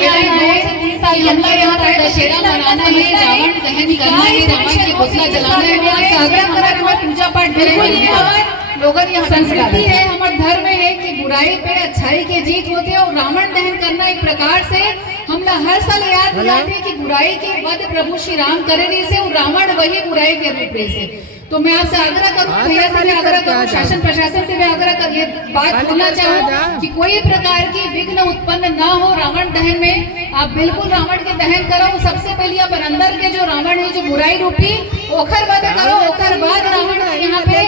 में आया है कि हमला यहाँ पर दशहरा मनाना है, रावण दहन करना है, रावण की पुतला जलाना है, पूजा पाठ करें। लोगों की संस्कृति है, हमारा धर्म है कि बुराई पे अच्छाई की जीत होती है। और रावण दहन करना एक प्रकार से हम हर साल याद दिलाते हैं कि बुराई के वध प्रभु श्री राम करे से, और रावण वही बुराई के रूप से। तो मैं आपसे आग्रह करूँ, भैया से भी आग्रह करूँ, शासन प्रशासन से भी आग्रह कर ये बात बोलना चाहूँ कि कोई प्रकार की विघ्न उत्पन्न ना हो रावण दहन में। आप बिल्कुल रावण के दहन करो। सबसे पहले आप अंदर के जो रावण है, जो बुराई रूपी, ओखर वध करो। ओखर बाद रावण यहाँ पे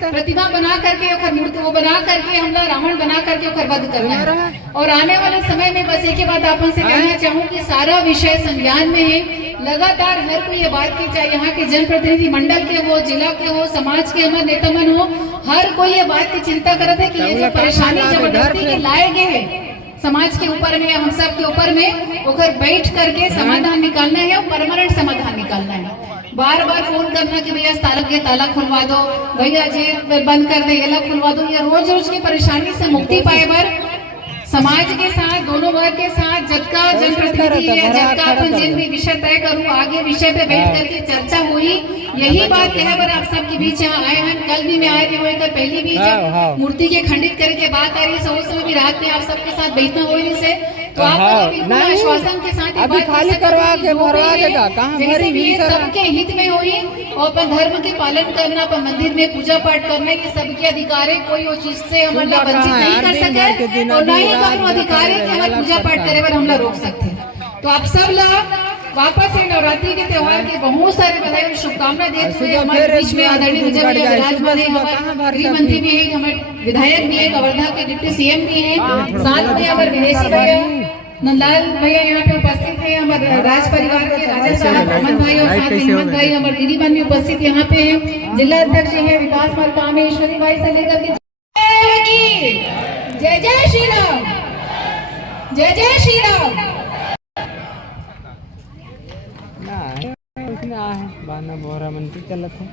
प्रतिमा बना करके, ओखर मूर्ति वो बना करके, हम रावण बना करके ओखर वध करना है। और आने वाले समय में बस एक ही बात आप से कहना चाहूँ कि सारा विषय संज्ञान में है। लगातार हर कोई ये बात की चाहे, यहाँ के जनप्रतिनिधि मंडल के हो, जिला के हो, समाज के हमारे नेता मन हो, हर कोई ये बात की चिंता करते है कि ये जो परेशानी जबरदस्ती के लाए गए है समाज के ऊपर में, हम सब के ऊपर में, उधर बैठ करके समाधान निकालना है और परमानेंट समाधान निकालना है। बार बार फोन करना कि भैया ताला खुलवा दो, भैया जी बंद कर दे, ये खुलवा दो। ये रोज रोज की परेशानी से मुक्ति पाए बार समाज के साथ, दोनों वर्ग के साथ, जबका जनप्रतिनिधि है, जबका अपन जिन भी विषय तय करूँ, आगे विषय पे बैठ करके चर्चा हुई। यही बात कह पर आप सबके बीच यहाँ आए हैं। कल भी मैं आए थे, कल पहली भी जब मूर्ति के खंडित करके बात आ रही है, उस समय भी रात में आप सबके साथ बैठना हो रही से, तो आप आश्वासन के साथ अभी खाली करवा के भरवा देगा, सबके हित में हुई। और अपन धर्म के पालन करना, अपन मंदिर में पूजा पाठ करना, ये सबके अधिकार है। कोई उस चीज से हमला वंचित नहीं कर सके और न ही कोई अधिकार है कि हमारे पूजा पाठ करे पर हमला रोक सकते। तो आप सब लोग वापस से नवरात्रि के त्योहार के बहुत सारे बधाई और शुभकामनाएं देते हुए हमारे बीच में आदरणीय विराजमान है, हमारे गृह मंत्री भी है, हमारे विधायक भी है, कवर्धा के डिप्टी सीएम भी है, साथ में हमारे विदेशी भैया नंदलाल भैया यहाँ पे उपस्थित है, हमारे राज परिवार के राजा साहब अमन भाई और साथ में हिम्मत भाई, हमारे दीदी बन भी उपस्थित यहाँ पे है, जिला अध्यक्ष है विकास माल कामेश्वरी भाई से लेकर के जय जय श्री राम, जय जय श्री राम। उसमें आ है बाना बोरा मंत्री चलत है।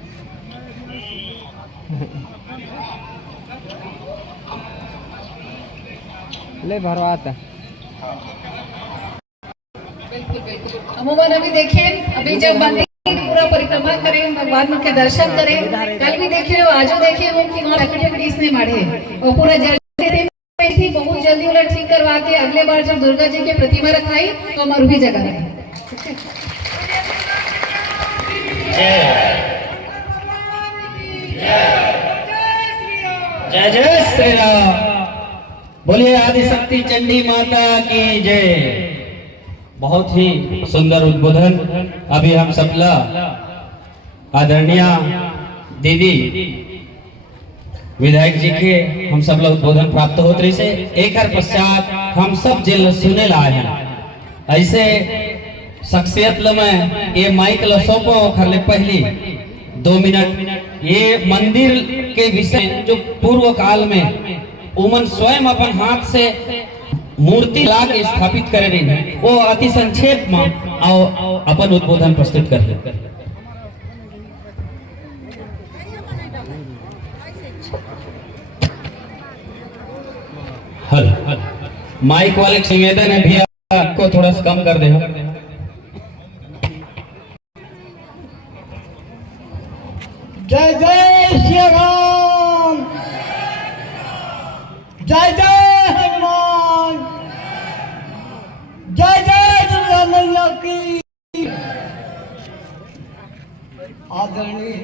ले भरवाता बिल्कुल बिल्कुल। अमूमन अभी देखें, अभी जब मंदिर पूरा परिक्रमा करें, भगवान के दर्शन करें, कल भी देखे हो, आज देखे हो कि वहाँ लकड़ी ने मारे और पूरा थी, बहुत जल्दी वाला ठीक करवा के अगले बार जब दुर्गा जी की प्रतिमा रखाई तो हमारी भी जगह रखी। जय जय श्री राम। बोलिए आदिशक्ति चंडी माता की जय। बहुत ही सुंदर उद्बोधन अभी हम सबला आदरणीय दीदी विधायक जी के हम सब लोग उद्बोधन प्राप्त होत रही से एक पश्चात हम सब जिल सुने लाए हैं। ऐसे शख्सियत में ये माइक लसोपो खरले पहली 2 मिनट ये मंदिर के विषय जो पूर्व काल में उमन स्वयं अपन हाथ से मूर्ति ला के स्थापित करे रही, वो अति संक्षेप में आओ अपन उद्बोधन प्रस्तुत कर ले। माइक वाले निवेदन है भैया को थोड़ा सा कम कर दे। जय जय श्री राम, जय जय हनुमान, जय जय दुर्गा मैया की। आदरणीय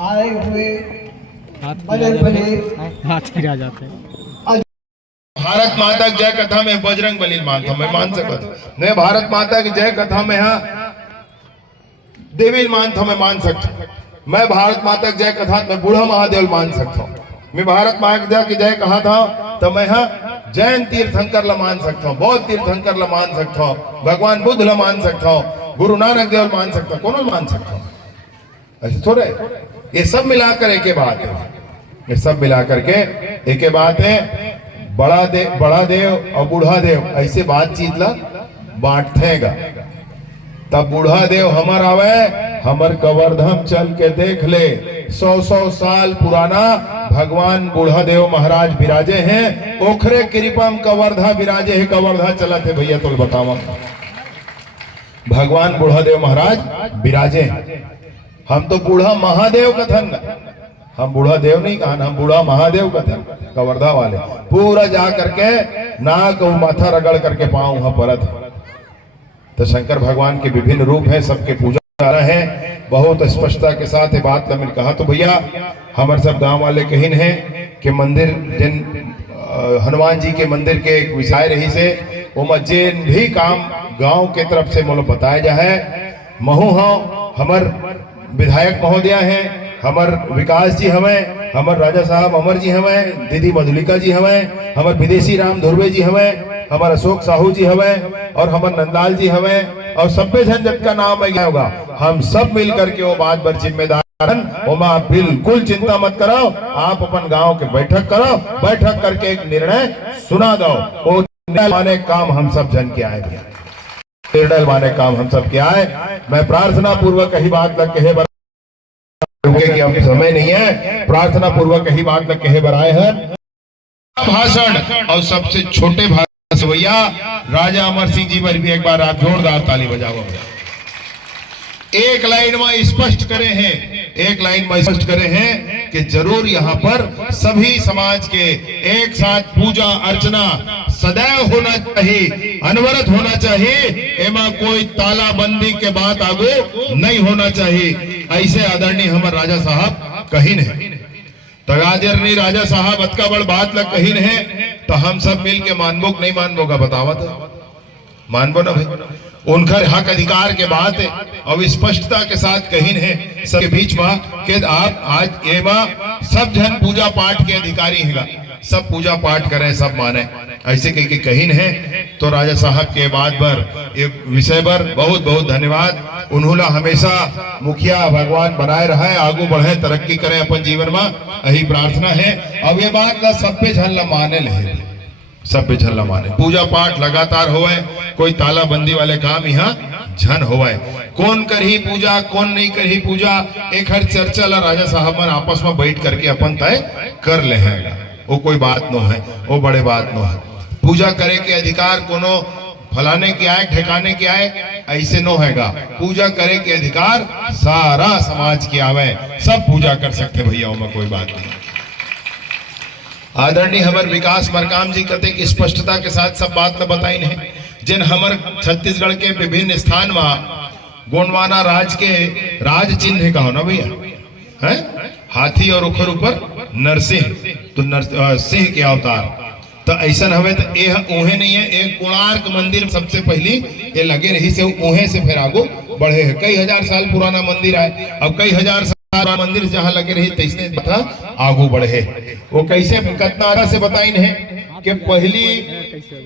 आए हुए बड़े बड़े हाथ गिरा जाते हैं। भारत माता की जय कथा में बजरंग बली मानता हूं, मैं मान सकता नहीं। भारत माता की जय कथा में देवी मानता हूं, मैं मान सकता। मैं भारत माता की जय कथा में बूढ़ा महादेव मान सकता हूँ। मैं भारत माता की जय कहा था तो मैं जैन तीर्थंकर ला मान सकता हूँ, बौद्ध तीर्थंकर ला मान सकता हूँ, भगवान बुद्ध ला मान सकता हूँ, गुरु नानक देव मान सकता हूँ, कौन मान सकता हूँ। ऐसे थोड़े, ये सब मिलाकर एक बात है, ये सब मिलाकर के एक बात है। बड़ा देव और बूढ़ा देव ऐसे बातचीत ला बांटेगा, तब बूढ़ा देव हमर आवे, हमर कवर्धम चल के देख ले, 100 साल पुराना भगवान बूढ़ादेव महाराज विराजे हैं। ओखरे कृपम कवर्धा विराजे है, कवर्धा चला थे भैया तो बतावा। भगवान बूढ़ादेव महाराज विराजे हैं। हम तो बूढ़ा महादेव कथन, हम बूढ़ा देव नहीं कहा, हम बूढ़ा महादेव कथन कवर्धा वाले पूरा जा करके नाक और माथा रगड़ करके पांव वहां परत। तो शंकर भगवान के विभिन्न रूप हैं, सबके पूजा कर रहे हैं। बहुत स्पष्टता के साथ ये बात लमिल कहा। तो भैया हमारे सब गांव वाले कहिन हैं कि मंदिर जिन हनुमान जी के मंदिर के एक विषय रही से वो जिन भी काम गांव के तरफ से मोलो बताया जाए। महू हाँ हमर विधायक महोदया हैं, हमर विकास जी हमें, हमर राजा साहब अमर जी हमें, दीदी मधुलिका जी हमें, हमर विदेशी राम धुर्वे जी हमें, हमर अशोक साहू जी हमें और हमर नंदलाल जी हमें और सभ्य झंझट का नाम है होगा। हम सब मिल करके वो बात पर जिम्मेदार आप बिल्कुल चिंता मत करो। आप अपन गांव के बैठक करो, बैठक करके एक निर्णय सुना दो। वो निर्णय काम हम सब जन के आए, निर्णय माने काम हम सब के आए। मैं प्रार्थना पूर्वक कही बात लग कहे क्योंकि अब समय नहीं है, प्रार्थना पूर्वक कही बात लग कहे बराए हैं। भाषण और सबसे छोटे भाषण भैया राजा अमर सिंह जी पर भी एक बार आप जोरदार ताली बजाओ। एक लाइन में स्पष्ट करे हैं, एक लाइन में स्पष्ट करे हैं कि जरूर यहाँ पर सभी समाज के एक साथ पूजा अर्चना सदैव होना चाहिए, अनवरत होना चाहिए। एमा कोई तालाबंदी के बात आगे नहीं होना चाहिए। ऐसे आदरणीय हमारे राजा साहब कहिन है। तो आदरणीय राजा साहब अतका बड़ बात लग कहिन है तो हम सब मिल के मानबो नहीं मानबो का बतावत मानबो ना भाई। उनका हक अधिकार के बात है और स्पष्टता के साथ कहिन है सबके बीच में कि आप आज एमा सब जन पूजा पाठ के अधिकारी है, सब पूजा पाठ करें, सब माने, ऐसे कह के कहिन है। तो राजा साहब के बात पर ये विषय पर बहुत बहुत धन्यवाद। उन्होंने हमेशा मुखिया भगवान बनाए रहे, आगू बढ़े, तरक्की करें अपन जीवन में, यही प्रार्थना है। अब ये बात का सब पे झल्ला माने ले, सब पे झल्ला माने, पूजा पाठ लगातार होवे, कोई तालाबंदी वाले काम यहाँ झन होवे। कौन करही पूजा कौन नहीं करही पूजा एक हर चर्चा ला राजा साहब मन आपस में बैठ करके अपन तय कर ले हैं। वो कोई बात नो है, वो बड़े बात नो है। पूजा करे के अधिकार कोनो फलाने के आए ठिकाने के आए ऐसे नो हैगा। पूजा करे के अधिकार सारा समाज के आवे, सब पूजा कर सकते भैया, में कोई बात नहीं। आदरणीय हमारे विकास मरकाम जी कते की स्पष्टता के साथ सब बात न बताई है। जिन हमारे छत्तीसगढ़ के विभिन्न स्थान में गोंडवाना राज के राज चिन्ह का हो ना भैया है, हाथी और उखर ऊपर नरसिंह, तो सिंह के अवतार। तो ऐसा हवे तो ये उहे नहीं है। एक कोणार्क मंदिर सबसे पहली ये लगे रही से उहे से फिर आगो बढ़े है। कई हजार साल पुराना मंदिर है। अब कई हजार साल मंदिर जहाँ लगे रही तैसे बता आगू बढ़े। वो कैसे कतना से बताई है कि पहली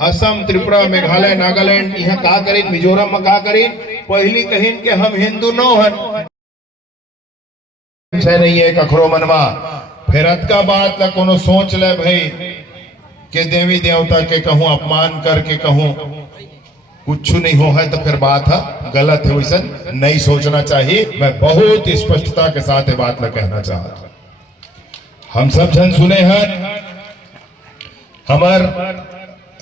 असम त्रिपुरा मेघालय नागालैंड यहाँ का करी, मिजोरम में का करी, पहली कहिन के हम हिंदू नो है नहीं है कखरो मनवा। फिर का बात ला कोनो सोच ले भाई के देवी देवता के कहूं अपमान करके कहूं कुछ नहीं हो है तो फिर बात है गलत है, वैसा नहीं सोचना चाहिए। मैं बहुत स्पष्टता के साथ ये बात ला कहना चाहता। हम सब जन सुने हैं हमार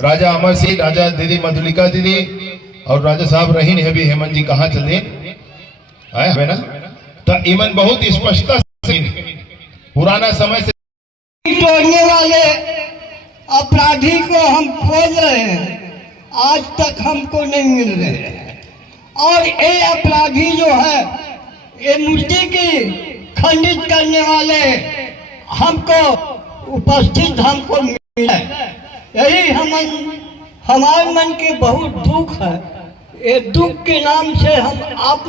राजा अमर सिंह, राजा दीदी मधुलिका दीदी और राजा साहब रहीन है भी हेमंत जी कहाँ चल आए है ना। तो इमन बहुत स्पष्टता से पुराना समय से तोड़ने वाले अपराधी को हम खोज रहे हैं, आज तक हमको नहीं मिल रहे हैं। और ये अपराधी जो है ये मूर्ति की खंडित करने वाले हमको उपस्थित हमको मिले, यही हमारे मन के बहुत दुख है। ये दुख के नाम से हम आप